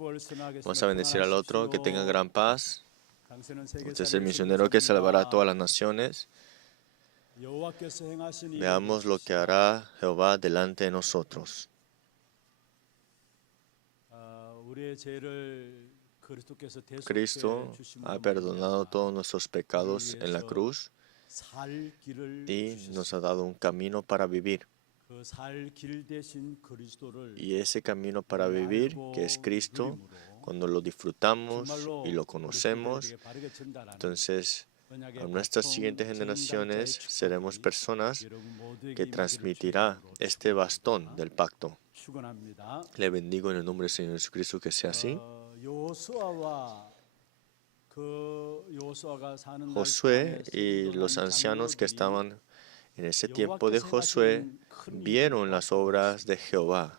Vamos a bendecir al otro, que tenga gran paz. Usted es el misionero que salvará a todas las naciones. Veamos lo que hará Jehová delante de nosotros. Cristo ha perdonado todos nuestros pecados en la cruz y nos ha dado un camino para vivir. Y ese camino para vivir, que es Cristo, cuando lo disfrutamos y lo conocemos, entonces a nuestras siguientes generaciones seremos personas que transmitirá este bastón del pacto. Le bendigo en el nombre del Señor Jesucristo, que sea así. Josué y los ancianos que estaban en ese tiempo de Josué vieron las obras de Jehová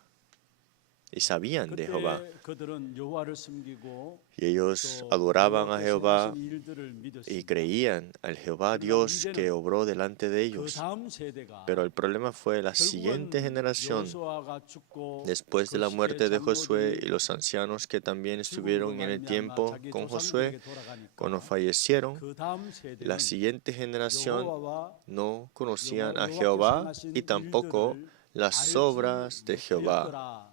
y sabían de Jehová. Y ellos adoraban a Jehová y creían al Jehová Dios que obró delante de ellos. Pero el problema fue la siguiente generación, después de la muerte de Josué y los ancianos que también estuvieron en el tiempo con Josué, cuando fallecieron, la siguiente generación no conocían a Jehová y tampoco las obras de Jehová.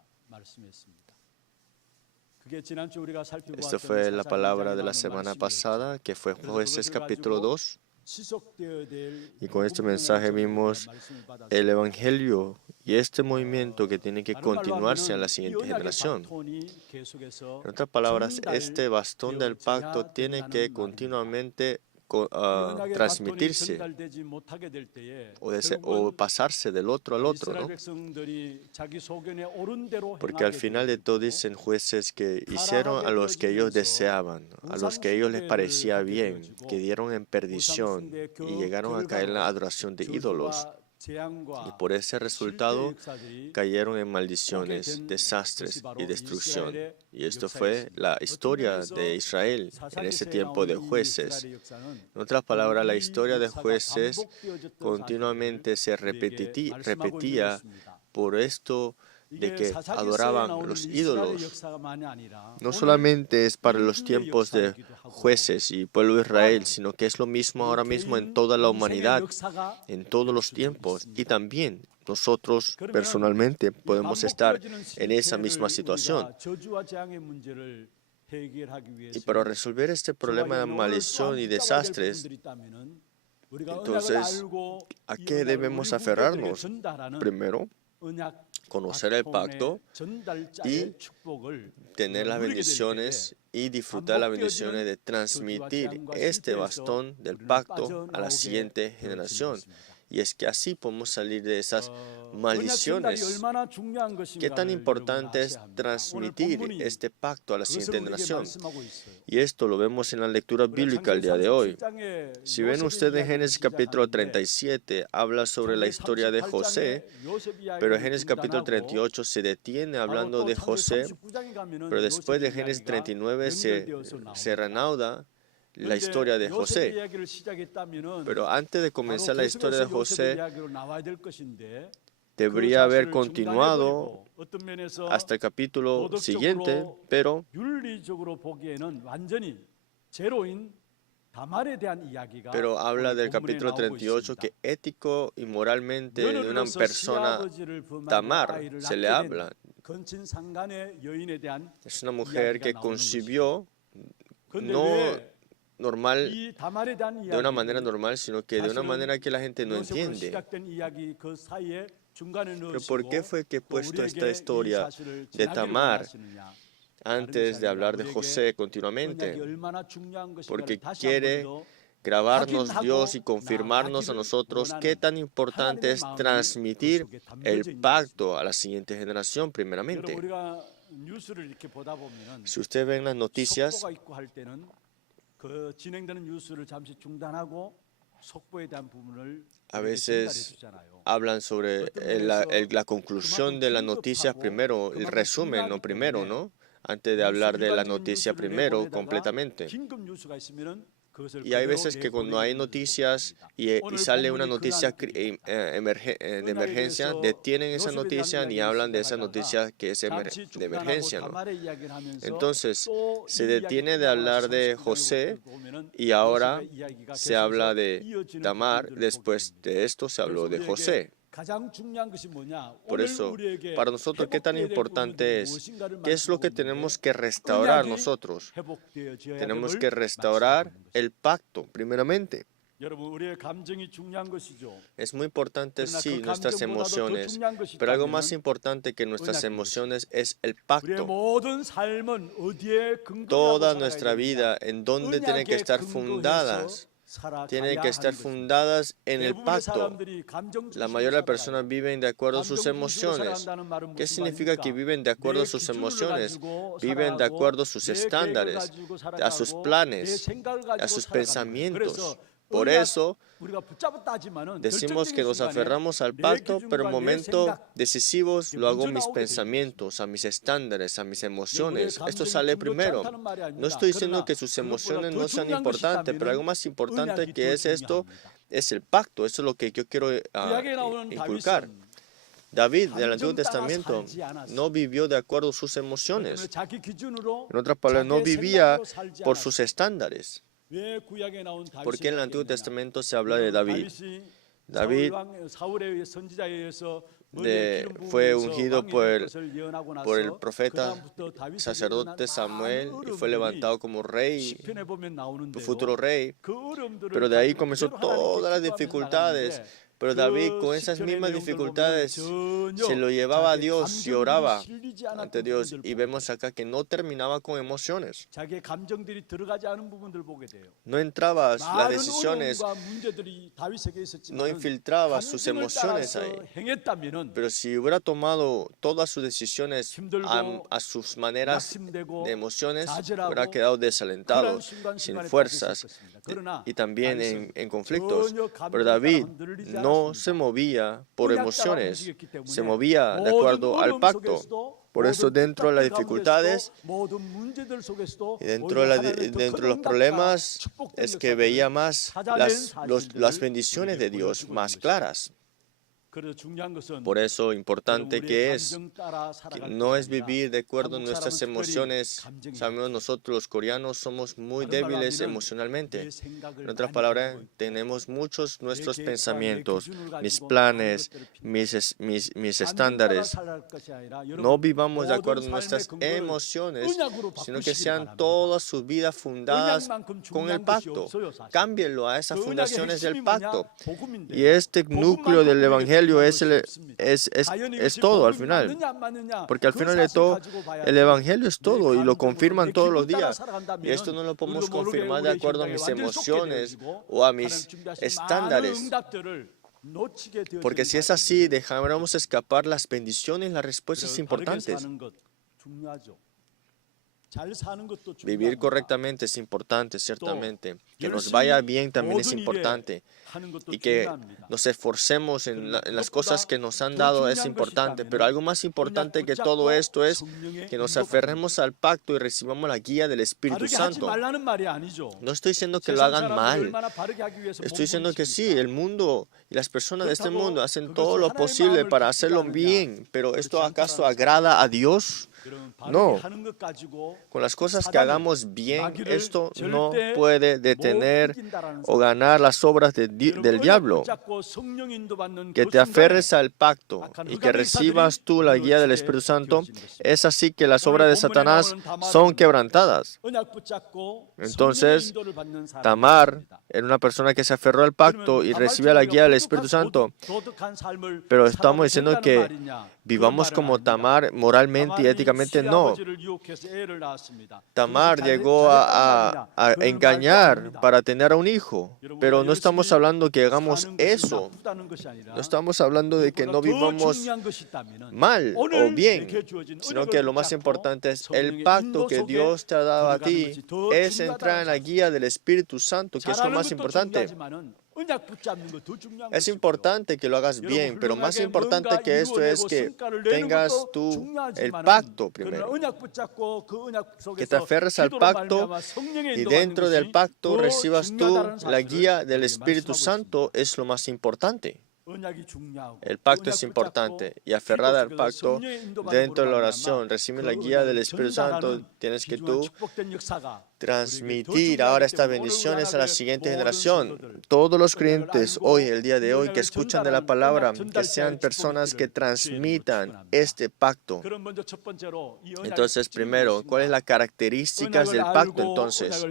Esta fue la palabra de la semana pasada, que fue Jueces capítulo 2. Y con este mensaje vimos el Evangelio y este movimiento que tiene que continuarse a la siguiente generación. En otras palabras, este bastón del pacto tiene que continuamente transmitirse o pasarse del otro al otro, ¿no? Porque al final de todo dicen Jueces que hicieron a los que ellos deseaban, a los que ellos les parecía bien, que dieron en perdición y llegaron a caer en la adoración de ídolos. Y por ese resultado cayeron en maldiciones, desastres y destrucción. Y esto fue la historia de Israel en ese tiempo de Jueces. En otras palabras, la historia de Jueces continuamente se repetía por esto de que adoraban los ídolos. No solamente es para los tiempos de Jueces y pueblo de Israel, sino que es lo mismo ahora mismo en toda la humanidad, en todos los tiempos. Y también nosotros personalmente podemos estar en esa misma situación. Y para resolver este problema de maldición y desastres, entonces, ¿a qué debemos aferrarnos? Primero, conocer el pacto y tener las bendiciones y disfrutar las bendiciones de transmitir este bastón del pacto a la siguiente generación. Y es que así podemos salir de esas maldiciones. ¿Qué tan importante es transmitir este pacto a la siguiente generación? Y esto lo vemos en la lectura bíblica el día de hoy. Si ven ustedes en Génesis capítulo 37, habla sobre la historia de José, pero en Génesis capítulo 38 se detiene hablando de José, pero después de Génesis 39 se reanuda la historia de José. Pero antes de comenzar la historia de José, debería haber continuado hasta el capítulo siguiente, pero habla del capítulo 38 que ético y moralmente de una persona Tamar se le habla. Es una mujer que concibió no normal, de una manera normal, sino que de una manera que la gente no entiende. Pero ¿por qué fue que he puesto esta historia de Tamar antes de hablar de José continuamente? Porque quiere grabarnos Dios y confirmarnos a nosotros qué tan importante es transmitir el pacto a la siguiente generación primeramente. Si usted ve en las noticias, a veces hablan sobre la conclusión de las noticias primero, el resumen, no primero, ¿no? Antes de hablar de la noticia primero completamente. Y hay veces que cuando hay noticias y sale una noticia de emergencia, detienen esa noticia ni hablan de esa noticia que es de emergencia, ¿no? Entonces, se detiene de hablar de José y ahora se habla de Tamar. Después de esto se habló de José. Por eso, para nosotros, ¿qué tan importante es? ¿Qué es lo que tenemos que restaurar nosotros? Tenemos que restaurar el pacto, primeramente. Es muy importante, sí, nuestras emociones, pero algo más importante que nuestras emociones es el pacto. Toda nuestra vida, ¿en dónde tiene que estar fundadas? Tienen que estar fundadas en el pacto. La mayoría de las personas viven de acuerdo a sus emociones. ¿Qué significa que viven de acuerdo a sus emociones? Viven de acuerdo a sus estándares, a sus planes, a sus pensamientos. Por eso decimos que nos aferramos al pacto, pero en momentos decisivos lo hago a mis pensamientos, a mis estándares, a mis emociones. Esto sale primero. No estoy diciendo que sus emociones no sean importantes, pero algo más importante que es esto es el pacto. Eso es lo que yo quiero inculcar. David del Antiguo Testamento no vivió de acuerdo a sus emociones. En otras palabras, no vivía por sus estándares. ¿Por qué en el Antiguo Testamento se habla de David? David fue ungido por el profeta sacerdote Samuel y fue levantado como rey, futuro rey. Pero de ahí comenzó todas las dificultades. Pero David, con esas mismas dificultades, se lo llevaba a Dios y oraba ante Dios. Y vemos acá que no terminaba con emociones. No entraba las decisiones, no infiltraba sus emociones ahí. Pero si hubiera tomado todas sus decisiones a sus maneras de emociones, hubiera quedado desalentado, sin fuerzas y también en conflictos. Pero David no se movía por emociones, se movía de acuerdo al pacto. Por eso dentro de las dificultades y dentro de los problemas es que veía más las bendiciones de Dios más claras. Por eso importante que no es vivir de acuerdo a nuestras emociones. Sabemos nosotros los coreanos somos muy débiles emocionalmente. En otras palabras, tenemos muchos nuestros pensamientos, mis planes, mis estándares. No vivamos de acuerdo a nuestras emociones, sino que sean todas sus vidas fundadas con el pacto. Cámbienlo a esas fundaciones del pacto. Y este núcleo del Evangelio es todo al final, porque al final de todo el Evangelio es todo y lo confirman todos los días. Y esto no lo podemos confirmar de acuerdo a mis emociones o a mis estándares, porque si es así, dejaremos escapar las bendiciones y las respuestas importantes. Vivir correctamente es importante, ciertamente. Que nos vaya bien también es importante. Y que nos esforcemos en las cosas que nos han dado es importante. Pero algo más importante que todo esto es que nos aferremos al pacto y recibamos la guía del Espíritu Santo. No estoy diciendo que lo hagan mal. Estoy diciendo que sí, el mundo y las personas de este mundo hacen todo lo posible para hacerlo bien. Pero ¿esto acaso agrada a Dios? No. Con las cosas que hagamos bien, esto no puede detener o ganar las obras del diablo. Que te aferres al pacto y que recibas tú la guía del Espíritu Santo, es así que las obras de Satanás son quebrantadas. Entonces, Tamar era una persona que se aferró al pacto y recibía la guía del Espíritu Santo. Pero estamos diciendo que vivamos como Tamar moralmente y éticamente, no. Tamar llegó a engañar para tener a un hijo, pero no estamos hablando que hagamos eso. No estamos hablando de que no vivamos mal o bien, sino que lo más importante es el pacto que Dios te ha dado a ti, es entrar en la guía del Espíritu Santo, que es lo más importante. Es importante que lo hagas bien, pero más importante que esto es que tengas tú el pacto primero, que te aferres al pacto y dentro del pacto recibas tú la guía del Espíritu Santo. Es lo más importante. El pacto es importante y aferrada al pacto dentro de la oración, recibes la guía del Espíritu Santo. Tienes que tú transmitir ahora estas bendiciones a la siguiente generación. Todos los creyentes hoy, el día de hoy, que escuchan de la palabra, que sean personas que transmitan este pacto. Entonces, primero, ¿cuál es la característica del pacto? Entonces,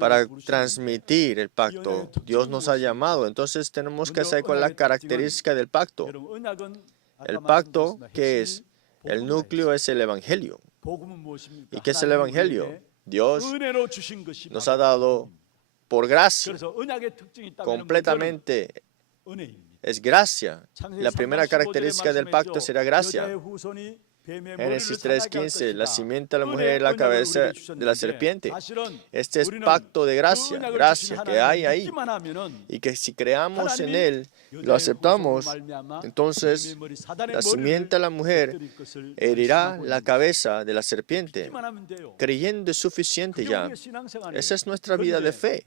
para transmitir el pacto, Dios nos ha llamado. Entonces, tenemos que saber cuál es la característica del pacto. El pacto, ¿qué es? El núcleo es el Evangelio. ¿Y qué es el Evangelio? Dios nos ha dado por gracia, completamente es gracia. La primera característica del pacto será gracia. Génesis 3:15, la simiente de la mujer es la cabeza de la serpiente. Este es pacto de gracia, gracia que hay ahí. Y que si creamos en él, lo aceptamos, entonces la simiente de la mujer herirá la cabeza de la serpiente. Creyendo es suficiente ya. Esa es nuestra vida de fe.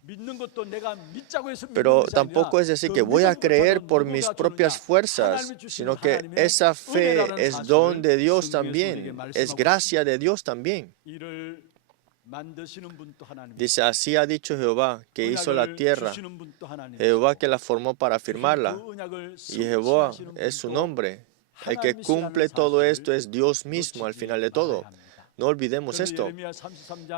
Pero tampoco es decir que voy a creer por mis propias fuerzas, sino que esa fe es don de Dios también, es gracia de Dios también. Dice, así ha dicho Jehová, que hizo la tierra, Jehová que la formó para afirmarla, y Jehová es su nombre. El que cumple todo esto es Dios mismo al final de todo. No olvidemos esto.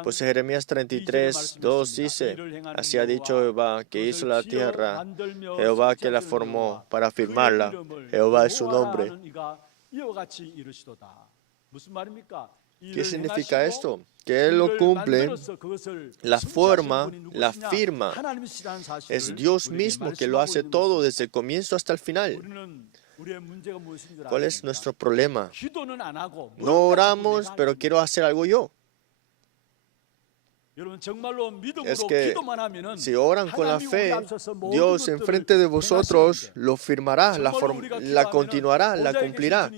Pues Jeremías 33:2 dice, así ha dicho Jehová, que hizo la tierra, Jehová que la formó para afirmarla, Jehová es su nombre. ¿Qué significa esto? Que Él lo cumple, la forma, la firma. Es Dios mismo que lo hace todo desde el comienzo hasta el final. ¿Cuál es nuestro problema? No oramos, pero quiero hacer algo yo. Es que si oran con la fe, Dios enfrente de vosotros lo firmará, la continuará, la cumplirá.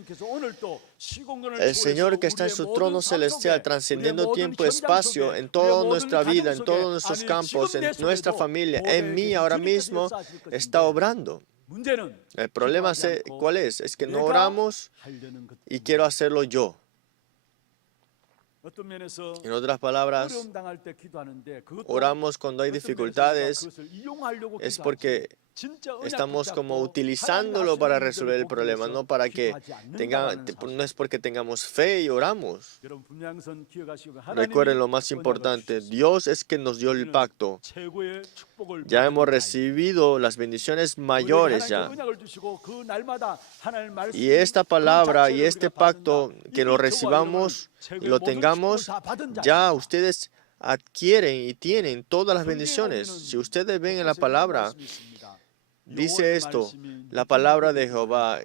El Señor que está en su trono celestial, trascendiendo tiempo y espacio, en toda nuestra vida, en todos nuestros campos, en nuestra familia, en mí ahora mismo, está obrando. El problema, ¿cuál es? Es que no oramos y quiero hacerlo yo. En otras palabras, oramos cuando hay dificultades, es porque estamos como utilizándolo para resolver el problema, no es porque tengamos fe y oramos. Recuerden lo más importante, Dios es quien nos dio el pacto. Ya hemos recibido las bendiciones mayores ya. Y esta palabra y este pacto, que lo recibamos y lo tengamos, ya ustedes adquieren y tienen todas las bendiciones. Si ustedes ven en la palabra, dice esto, la palabra de Jehová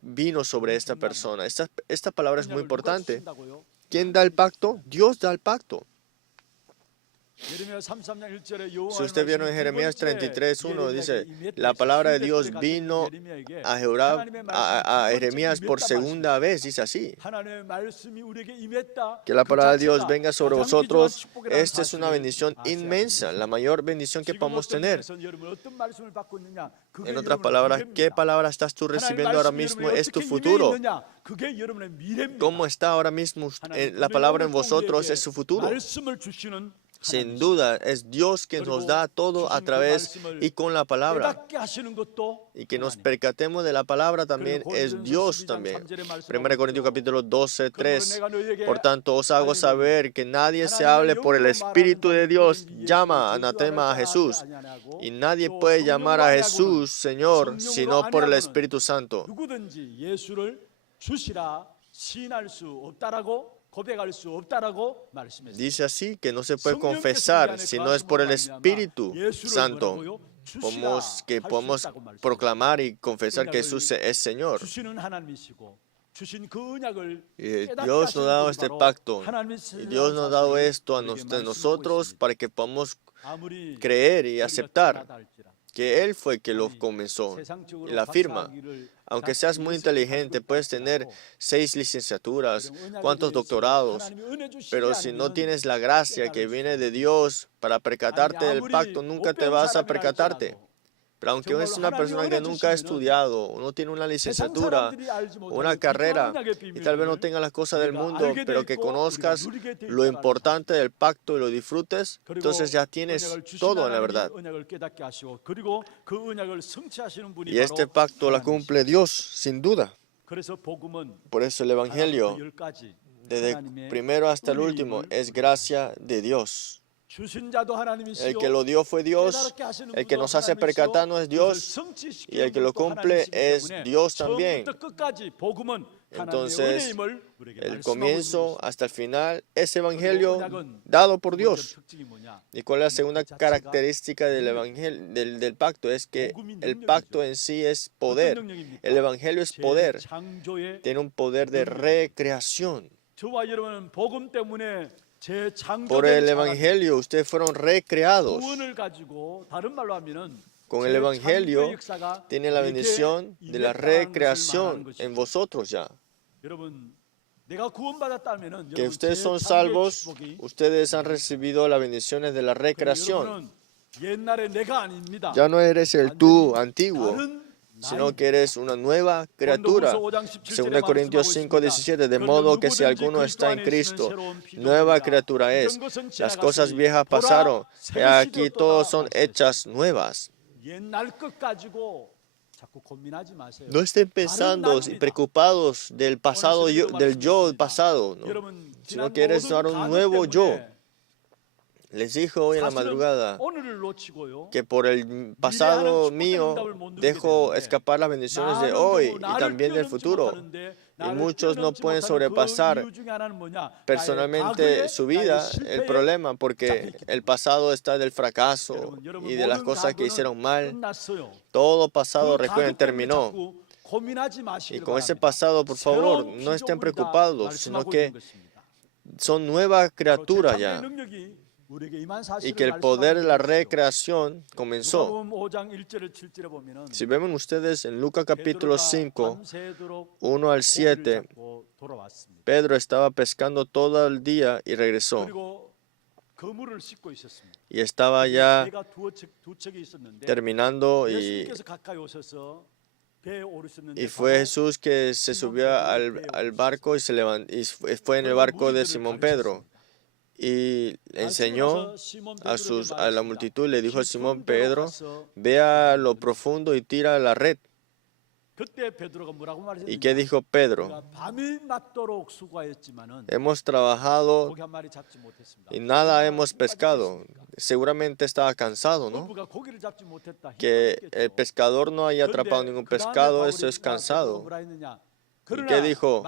vino sobre esta persona. Esta palabra es muy importante. ¿Quién da el pacto? Dios da el pacto. Si usted vieron en Jeremías 33:1, dice, la palabra de Dios vino a Jeremías por segunda vez, dice así. Que la palabra de Dios venga sobre vosotros, esta es una bendición inmensa, la mayor bendición que podemos tener. En otras palabras, ¿qué palabra estás tú recibiendo ahora mismo? Es tu futuro. ¿Cómo está ahora mismo la palabra en vosotros? Es su futuro. Sin duda, es Dios quien nos da todo a través y con la palabra. Y que nos percatemos de la palabra también es Dios también. 1 Corintios capítulo 12:3. Por tanto, os hago saber que nadie se hable por el Espíritu de Dios, llama anatema a Jesús. Y nadie puede llamar a Jesús Señor, sino por el Espíritu Santo. Dice así que no se puede confesar si no es por el Espíritu Santo. Podemos proclamar y confesar que Jesús es Señor. Y Dios nos ha dado este pacto. Y Dios nos ha dado esto a nosotros para que podamos creer y aceptar. que Él fue que lo comenzó y la firma. Aunque seas muy inteligente, puedes tener 6 licenciaturas, cuántos doctorados, pero si no tienes la gracia que viene de Dios para percatarte del pacto, nunca te vas a percatarte. Pero aunque es una persona que nunca ha estudiado, o no tiene una licenciatura, o una carrera, y tal vez no tenga las cosas del mundo, pero que conozcas lo importante del pacto y lo disfrutes, entonces ya tienes todo en la verdad. Y este pacto la cumple Dios, sin duda. Por eso el Evangelio, desde el primero hasta el último, es gracia de Dios. El que lo dio fue Dios, el que nos hace percatarnos es Dios, y el que lo cumple es Dios también. Entonces, el comienzo hasta el final es evangelio dado por Dios. ¿Y cuál es la segunda característica del evangelio, del pacto? Es que el pacto en sí es poder. El evangelio es poder. Tiene un poder de recreación. Por el evangelio ustedes fueron recreados. Con el evangelio tiene la bendición de la recreación en vosotros ya. Que ustedes son salvos, ustedes han recibido las bendiciones de la recreación. Ya no eres el tú antiguo, sino que eres una nueva criatura. 2 Corintios 5:17, de modo que si alguno está en Cristo, nueva criatura es. Las cosas viejas pasaron, y aquí todas son hechas nuevas. No estén pensando y preocupados del pasado, del yo pasado, ¿no? Sino que eres ahora un nuevo yo. Les dijo hoy en la madrugada que por el pasado mío dejo escapar las bendiciones de hoy y también del futuro. Y muchos no pueden sobrepasar personalmente su vida, el problema, porque el pasado está del fracaso y de las cosas que hicieron mal. Todo pasado, recuerden, terminó. Y con ese pasado, por favor, no estén preocupados, sino que son nuevas criaturas ya. Y que el poder de la recreación comenzó. Si ven ustedes en Lucas capítulo 5, 1 al 7, Pedro estaba pescando todo el día y regresó. Y estaba ya terminando y fue Jesús que se subió al barco y se levantó, y fue en el barco de Simón Pedro. Y enseñó a la multitud, le dijo a Simón Pedro, ve a lo profundo y tira la red. ¿Y qué dijo Pedro? Hemos trabajado y nada hemos pescado. Seguramente estaba cansado, ¿no? Que el pescador no haya atrapado ningún pescado, eso es cansado. ¿Y qué dijo?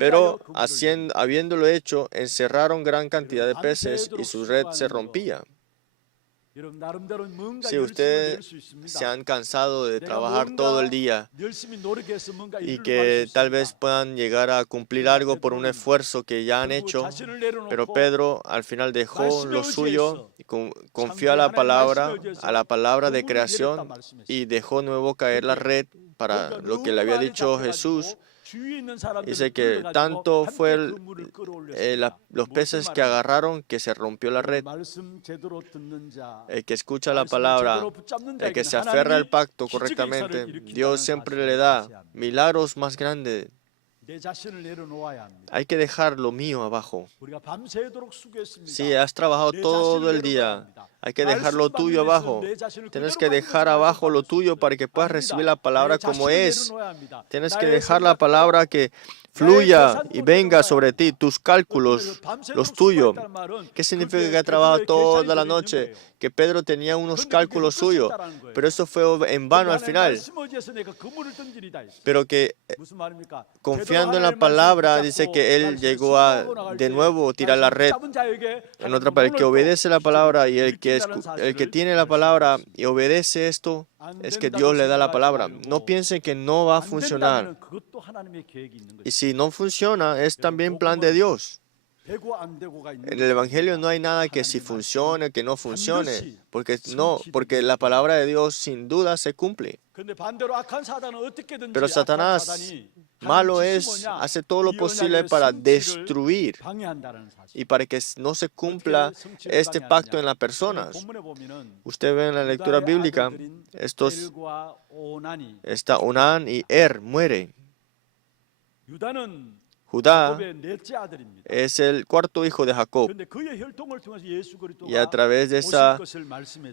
Pero habiéndolo hecho, encerraron gran cantidad de peces y su red se rompía. Si ustedes se han cansado de trabajar todo el día y que tal vez puedan llegar a cumplir algo por un esfuerzo que ya han hecho, pero Pedro al final dejó lo suyo y confió a la palabra de creación y dejó nuevo caer la red para lo que le había dicho Jesús. Dice que tanto fue los peces que agarraron que se rompió la red. El que escucha la palabra, el que se aferra al pacto correctamente, Dios siempre le da milagros más grandes. Hay que dejar lo mío abajo. Si has trabajado todo el día, hay que dejar lo tuyo abajo. Tienes que dejar abajo lo tuyo para que puedas recibir la palabra como es. Tienes que dejar la palabra que fluya y venga sobre ti, tus cálculos, los tuyos. ¿Qué significa que ha trabajado toda la noche? Que Pedro tenía unos cálculos suyos, pero eso fue en vano al final. Pero que confiando en la palabra, dice que él llegó a de nuevo tirar la red. En otra palabra, el que obedece la palabra y el que tiene la palabra y obedece esto, es que Dios le da la palabra. No piensen que no va a funcionar. Y si no funciona, es también plan de Dios. En el Evangelio no hay nada que si funcione, que no funcione, porque la palabra de Dios sin duda se cumple. Pero Satanás, malo es, hace todo lo posible para destruir y para que no se cumpla este pacto en las personas. Usted ve en la lectura bíblica, esta Onán y mueren. Judá es el cuarto hijo de Jacob. Y a través de esa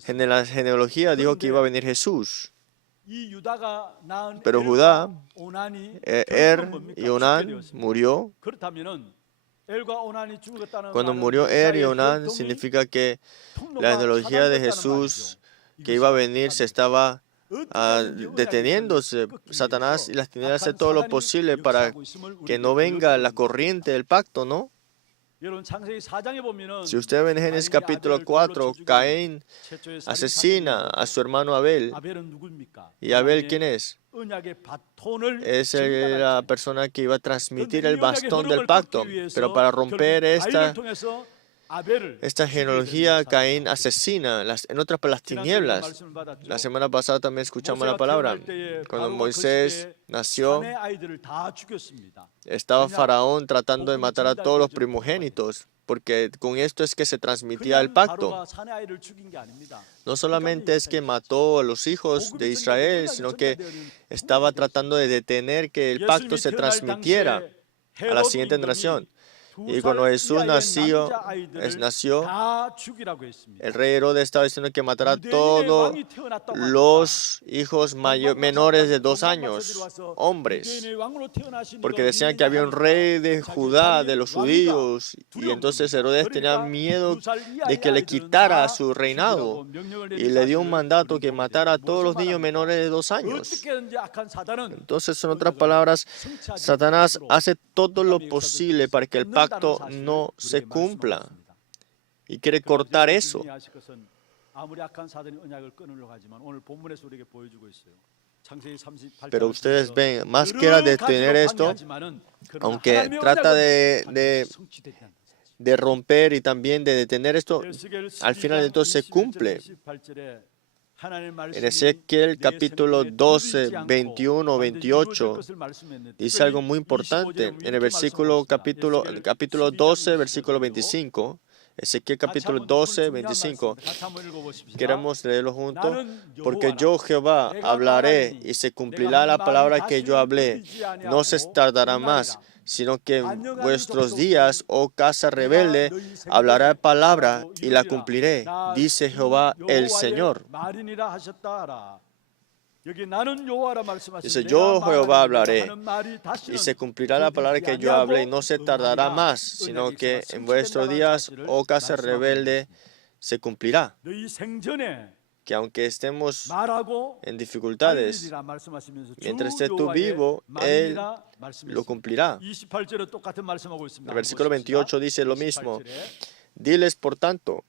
genealogía dijo que iba a venir Jesús. Pero Judá, y Onán murió. Cuando murió y Onán, significa que la genealogía de Jesús que iba a venir se estaba deteniéndose. Satanás y las tinieblas hace todo lo posible para que no venga la corriente del pacto, ¿no? Si usted ve en Génesis capítulo 4, Caín asesina a su hermano Abel. ¿Y Abel quién es? Es la persona que iba a transmitir el bastón del pacto. Pero para romper esta genealogía, Caín asesina, en otras palabras, las tinieblas. La semana pasada también escuchamos la palabra. Cuando Moisés nació, estaba Faraón tratando de matar a todos los primogénitos, porque con esto es que se transmitía el pacto. No solamente es que mató a los hijos de Israel, sino que estaba tratando de detener que el pacto se transmitiera a la siguiente generación. Y cuando Jesús nació, el rey Herodes estaba diciendo que matará a todos los hijos menores de 2 años, hombres, porque decían que había un rey de Judá, de los judíos, y entonces Herodes tenía miedo de que le quitara su reinado, y le dio un mandato que matara a todos los niños menores de 2 años. Entonces, en otras palabras, Satanás hace todo lo posible para que el pacto no se cumpla y quiere cortar eso. Pero ustedes ven, más que detener esto, aunque trata de romper y también de detener esto, al final de todo se cumple. En Ezequiel capítulo 12, 21, 28, dice algo muy importante. En el capítulo 12, versículo 25, Ezequiel capítulo 12, 25, queremos leerlo juntos. Porque yo, Jehová, hablaré y se cumplirá la palabra que yo hablé. No se tardará más, sino que en vuestros días, oh casa rebelde, hablaré palabra y la cumpliré, dice Jehová el Señor. Dice, yo Jehová hablaré y se cumplirá la palabra que yo hablé y no se tardará más, sino que en vuestros días, oh casa rebelde, se cumplirá. Que aunque estemos en dificultades, mientras esté tú vivo, Él lo cumplirá. El versículo 28 dice lo mismo. Diles, por tanto,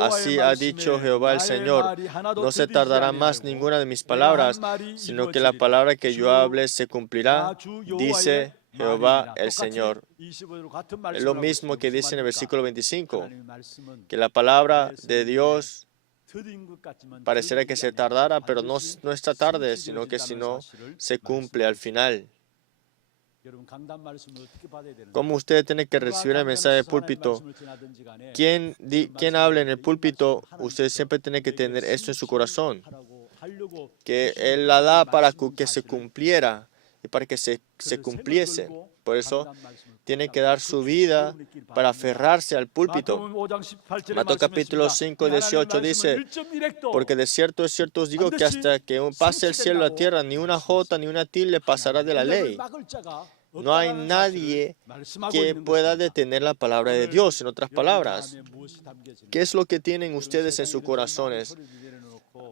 así ha dicho Jehová el Señor, no se tardará más ninguna de mis palabras, sino que la palabra que yo hable se cumplirá, dice Jehová el Señor. Es lo mismo que dice en el versículo 25, que la palabra de Dios pareciera que se tardara, pero no está tarde, sino que se cumple al final. ¿Cómo usted tiene que recibir el mensaje de púlpito? ¿Quién habla en el púlpito? Usted siempre tiene que tener esto en su corazón, que Él la da para que se cumpliera y para que se cumpliese. Por eso tiene que dar su vida para aferrarse al púlpito. Mateo capítulo 5, 18 dice, porque de cierto os digo que hasta que pase el cielo y la tierra, ni una jota ni una tilde pasará de la ley. No hay nadie que pueda detener la palabra de Dios. En otras palabras, ¿qué es lo que tienen ustedes en sus corazones?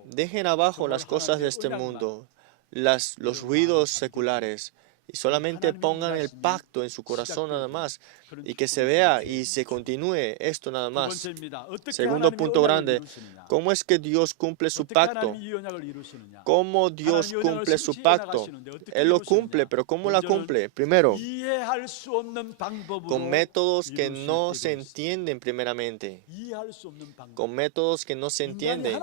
Dejen abajo las cosas de este mundo, los ruidos seculares. y solamente pongan el pacto en su corazón nada más y que se vea y se continúe esto nada más. Segundo punto grande, ¿cómo es que Dios cumple su pacto? ¿Cómo Dios cumple su pacto? Él lo cumple, pero ¿cómo la cumple? Primero, con métodos que no se entienden primeramente. Con métodos que no se entienden.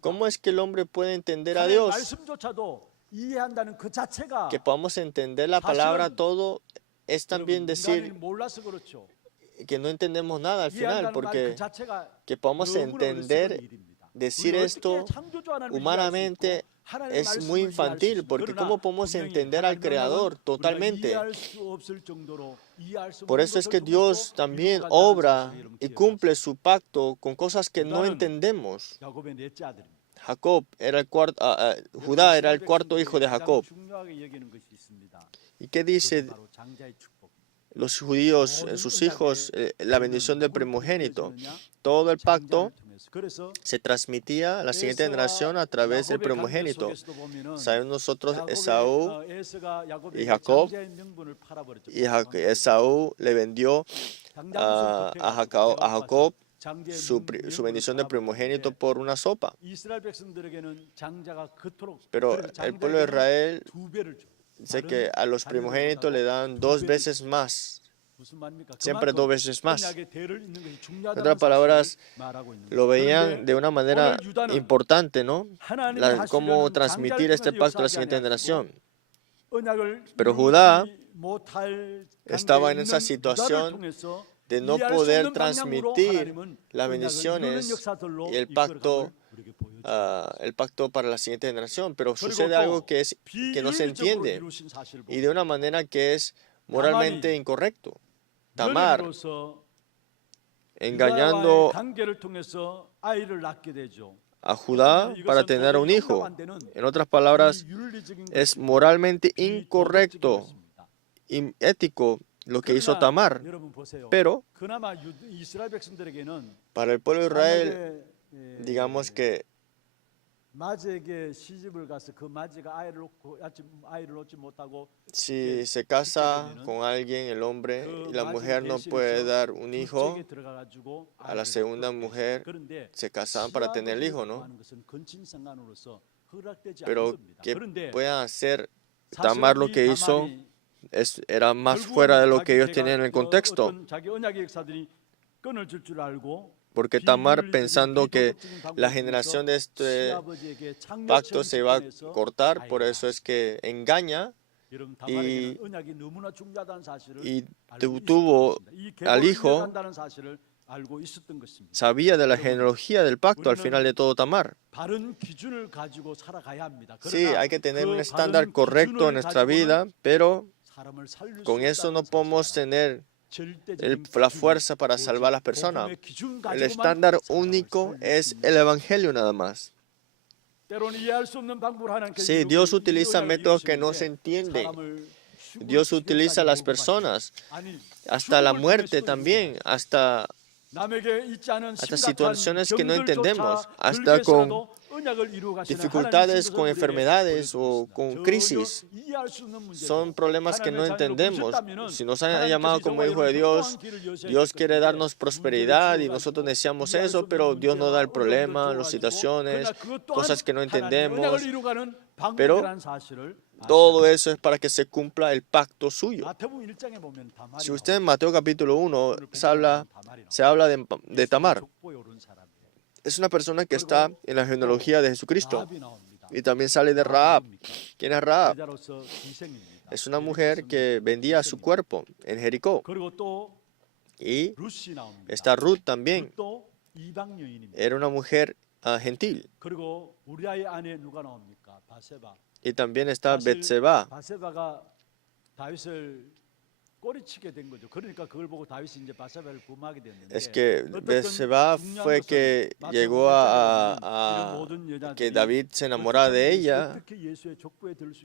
¿Cómo es que el hombre puede entender a Dios? Que podamos entender la palabra todo es también decir que no entendemos nada al final, porque que podamos entender, decir esto humanamente es muy infantil, porque ¿cómo podemos entender al Creador totalmente? Por eso es que Dios también obra y cumple su pacto con cosas que no entendemos. Jacob era el Judá era el cuarto hijo de Jacob. ¿Y qué dice los judíos en sus hijos? La bendición del primogénito. Todo el pacto se transmitía a la siguiente generación a través del primogénito. Sabemos nosotros Esaú y Jacob, y Esaú le vendió a Jacob su bendición de primogénito por una sopa. Pero el pueblo de Israel dice que a los primogénitos le dan 2 veces más. Siempre 2 veces más. En otras palabras, lo veían de una manera importante, ¿no? Cómo transmitir este pacto a la siguiente generación. Pero Judá estaba en esa situación de no poder transmitir las bendiciones y el pacto para la siguiente generación. Pero sucede algo que no se entiende y de una manera que es moralmente incorrecto. Tamar, engañando a Judá para tener un hijo. En otras palabras, es moralmente incorrecto y ético lo que hizo Tamar. Pero para el pueblo de Israel, digamos que si se casa con alguien, el hombre, y la mujer no puede dar un hijo, a la segunda mujer se casaban para tener el hijo, ¿no? Pero que puedan hacer Tamar lo que hizo era más fuera de lo que ellos tenían en el contexto. Porque Tamar, pensando que la generación de este pacto se iba a cortar, por eso es que engaña y tuvo al hijo. Sabía de la genealogía del pacto al final de todo Tamar. Sí, hay que tener un estándar correcto en nuestra vida, pero con eso no podemos tener la fuerza para salvar a las personas. El estándar único es el Evangelio nada más. Sí, Dios utiliza métodos que no se entienden. Dios utiliza a las personas, hasta la muerte también, hasta situaciones que no entendemos, hasta con dificultades, con enfermedades o con crisis. Son problemas que no entendemos. Si nos han llamado como hijo de Dios, Dios quiere darnos prosperidad y nosotros deseamos eso, pero Dios no da el problema, las situaciones, cosas que no entendemos. Pero todo eso es para que se cumpla el pacto suyo. Si usted en Mateo capítulo 1 se habla de Tamar. Es una persona que está en la genealogía de Jesucristo. Y también sale de Rahab. ¿Quién es Rahab? Es una mujer que vendía su cuerpo en Jericó. Y está Ruth también. Era una mujer gentil. Y también está Betseba. Es que Betseba fue que llegó a que David se enamorara de ella,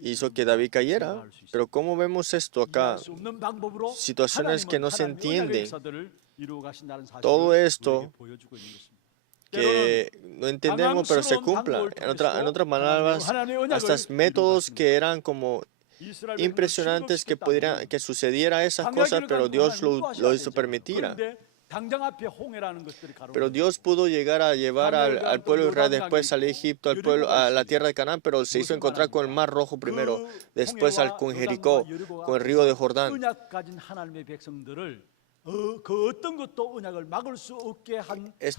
hizo que David cayera. Pero ¿cómo vemos esto acá? Situaciones que no se entienden. Todo esto que no entendemos, pero se cumpla. En otras palabras, hasta métodos que eran como impresionantes que sucediera esas cosas, pero Dios lo hizo permitir. Pero Dios pudo llegar a llevar al pueblo de Israel después al Egipto, al pueblo, a la tierra de Canaán, pero se hizo encontrar con el Mar Rojo primero, después con Jericó, con el río de Jordán.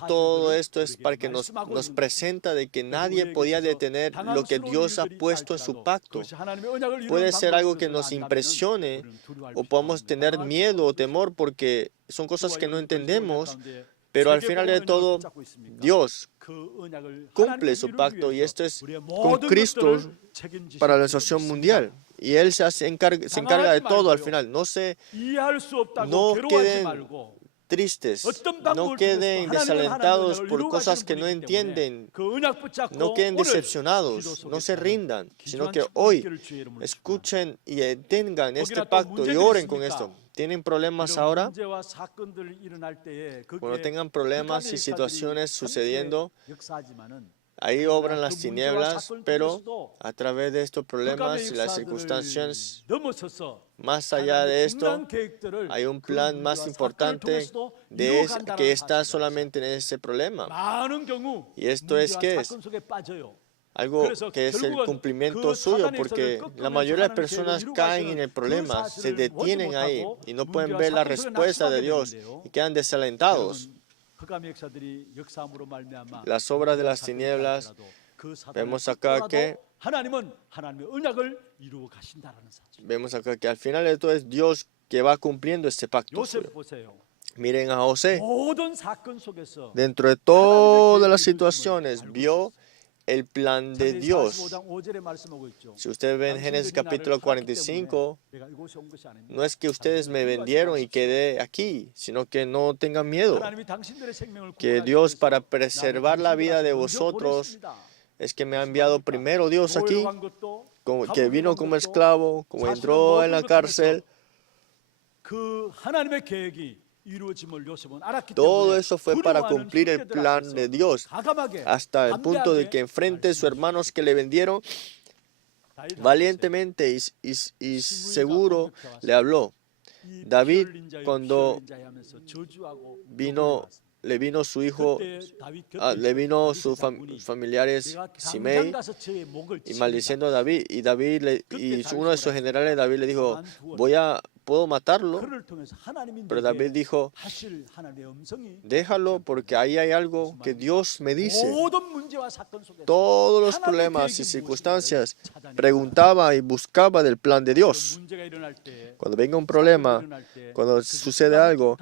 Todo esto es para que nos presenta de que nadie podía detener lo que Dios ha puesto en su pacto. Puede ser algo que nos impresione o podamos tener miedo o temor porque son cosas que no entendemos, pero al final de todo Dios cumple su pacto y esto es con Cristo para la nación mundial. Y Él se encarga de todo al final. No queden tristes, no queden desalentados por cosas que no entienden, no queden decepcionados, no se rindan, sino que hoy escuchen y tengan este pacto y oren con esto. ¿Tienen problemas ahora? Cuando tengan problemas y situaciones sucediendo, ahí obran las tinieblas, pero a través de estos problemas y las circunstancias, más allá de esto, hay un plan más importante que está solamente en ese problema. Y esto es que es algo que es el cumplimiento suyo, porque la mayoría de personas caen en el problema, se detienen ahí y no pueden ver la respuesta de Dios y quedan desalentados. Las obras de las tinieblas, vemos acá que al final de todo es Dios que va cumpliendo este pacto suyo. Miren a José. Dentro de todas las situaciones vio el plan de Dios. Si ustedes ven Génesis capítulo 45, no es que ustedes me vendieron y quedé aquí, sino que no tengan miedo. Que Dios, para preservar la vida de vosotros, es que me ha enviado primero Dios aquí, que vino como esclavo, como entró en la cárcel. Todo eso fue para cumplir el plan de Dios, hasta el punto de que enfrente de sus hermanos que le vendieron, valientemente y seguro le habló. David, cuando le vino su hijo, le vino sus familiares Simei y maldiciendo a David, y uno de sus generales, David, le dijo, puedo matarlo, pero David dijo, déjalo porque ahí hay algo que Dios me dice. Todos los problemas y circunstancias preguntaba y buscaba del plan de Dios. Cuando venga un problema, cuando sucede algo,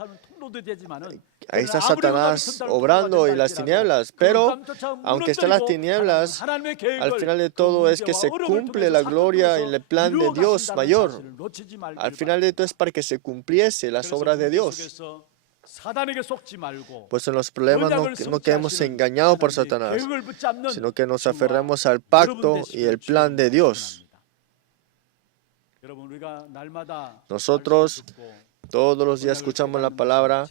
ahí está Satanás obrando y las tinieblas, pero aunque estén las tinieblas, al final de todo es que se cumple la gloria y el plan de Dios mayor. Al final de todo es para que se cumpliese las obras de Dios. Pues en los problemas no quedemos engañados por Satanás, sino que nos aferremos al pacto y el plan de Dios. Nosotros todos los días escuchamos la palabra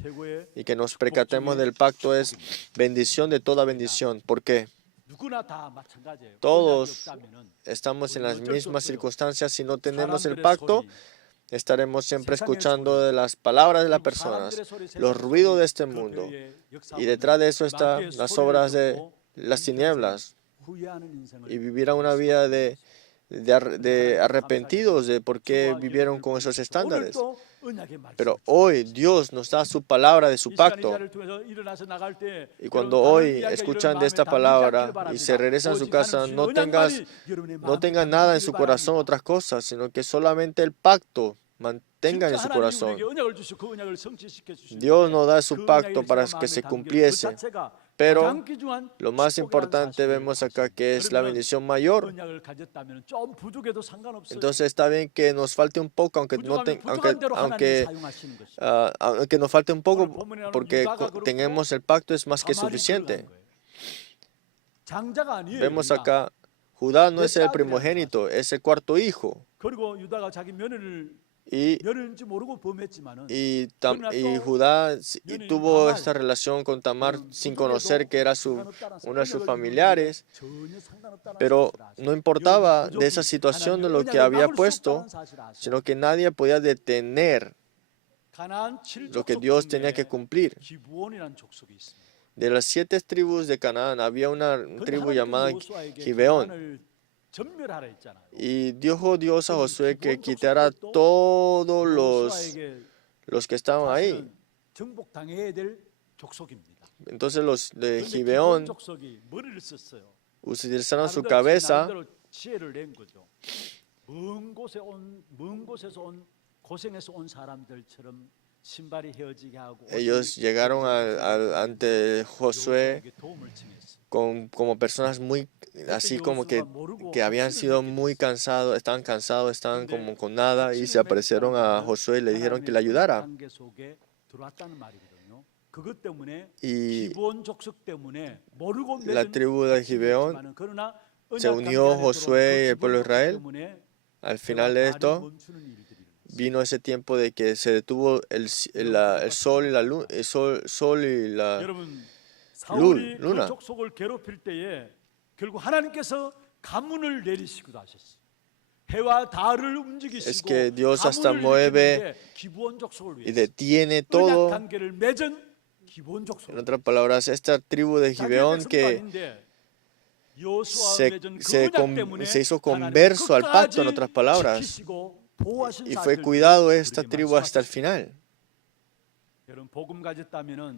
y que nos percatemos del pacto es bendición de toda bendición. ¿Por qué? Todos estamos en las mismas circunstancias. Si no tenemos el pacto, estaremos siempre escuchando de las palabras de las personas, los ruidos de este mundo. Y detrás de eso están las obras de las tinieblas. Y vivirá una vida de arrepentidos de por qué vivieron con esos estándares. Pero hoy Dios nos da su palabra de su pacto. Y cuando hoy escuchan de esta palabra y se regresan a su casa, no tengan nada en su corazón, otras cosas, sino que solamente el pacto mantengan en su corazón. Dios nos da su pacto para que se cumpliese. Pero lo más importante vemos acá que es la bendición mayor. Entonces está bien que nos falte un poco, aunque nos falte un poco, porque tengamos el pacto es más que suficiente. Vemos acá, Judá no es el primogénito, es el cuarto hijo. Y, 며느리인지 모르고 범했지만은 y Judá tuvo esta relación con Tamar sin conocer que era uno de sus familiares, pero no importaba de esa situación de lo que había puesto, sino que nadie podía detener lo que Dios tenía que cumplir. De las 7 tribus de Canaán había una tribu llamada Gibeón. Y dijo Dios a Josué que quitara a todos los que estaban ahí. Entonces los de Gibeón utilizaron su cabeza. Ellos llegaron ante Josué como personas muy, así como que habían sido muy cansados, estaban como con nada, y se aparecieron a Josué y le dijeron que le ayudara. Y la tribu de Gibeón se unió Josué y el pueblo de Israel. Al final de esto, vino ese tiempo de que se detuvo el sol y la luna, luna. Es que Dios hasta mueve y detiene todo. En otras palabras, esta tribu de Gibeón que se hizo converso al pacto, en otras palabras, y fue cuidado esta tribu hasta el final.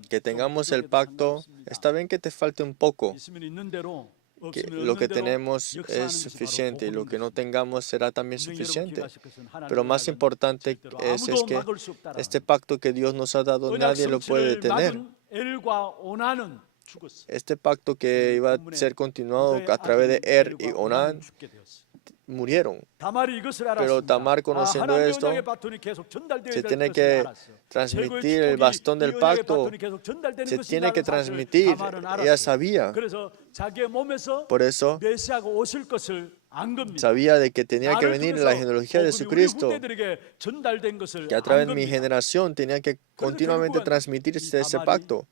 Que tengamos el pacto, está bien que te falte un poco, que lo que tenemos es suficiente y lo que no tengamos será también suficiente. Pero más importante es que este pacto que Dios nos ha dado, nadie lo puede detener. Este pacto que iba a ser continuado a través de Er y Onán murieron. Pero Tamar, conociendo esto, se tiene que transmitir el bastón del pacto, se tiene que transmitir. Ella sabía. Por eso sabía de que tenía que venir la genealogía de Jesucristo, que a través de mi generación tenía que continuamente transmitirse ese pacto.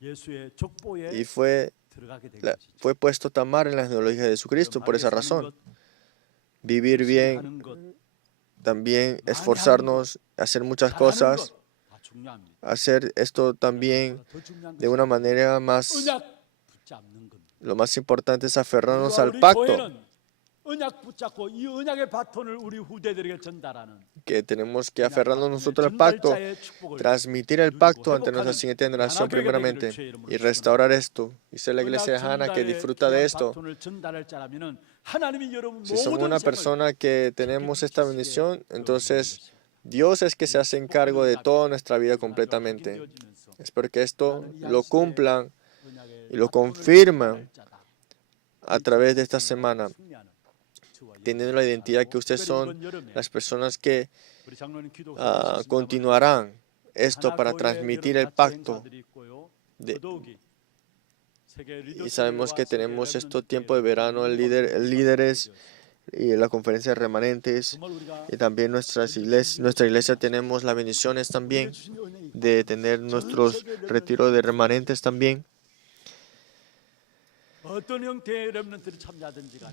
Y fue puesto Tamar en la genealogía de Jesucristo por esa razón. Vivir bien, también esforzarnos, hacer muchas cosas, hacer esto también de una manera más. Lo más importante es aferrarnos al pacto, que tenemos que aferrarnos nosotros al pacto, transmitir el pacto ante nuestra siguiente generación primeramente y restaurar esto. Dice la iglesia de Hana que disfruta de esto. Si somos una persona que tenemos esta bendición, entonces Dios es que se hace cargo de toda nuestra vida completamente. Espero que esto lo cumplan y lo confirman a través de esta semana, teniendo la identidad que ustedes son las personas que continuarán esto para transmitir el pacto. Y sabemos que tenemos este tiempo de verano, el líderes y la conferencia de remanentes, y también nuestra iglesia tenemos las bendiciones también de tener nuestros retiros de remanentes también.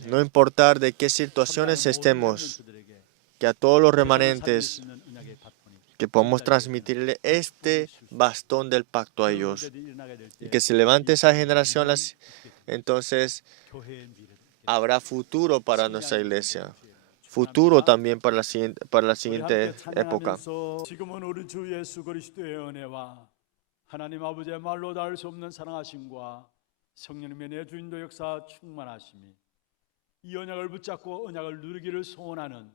No importar de qué situaciones estemos, que a todos los remanentes que podamos transmitirle este bastón del pacto a ellos, y que se levante esa generación, entonces habrá futuro para nuestra iglesia, futuro también para la siguiente época. 성령님의 내주인도 역사 충만하심이 이 언약을 붙잡고 언약을 누리기를 소원하는,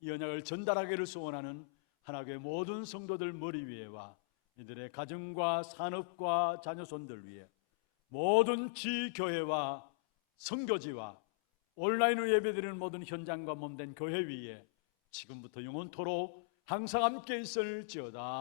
이 언약을 전달하기를 소원하는 하나님의 모든 성도들 머리 위에와 이들의 가정과 산업과 자녀손들 위에, 모든 지교회와 선교지와 온라인으로 예배드리는 모든 현장과 몸된 교회 위에 지금부터 영원토록 항상 함께 있을지어다.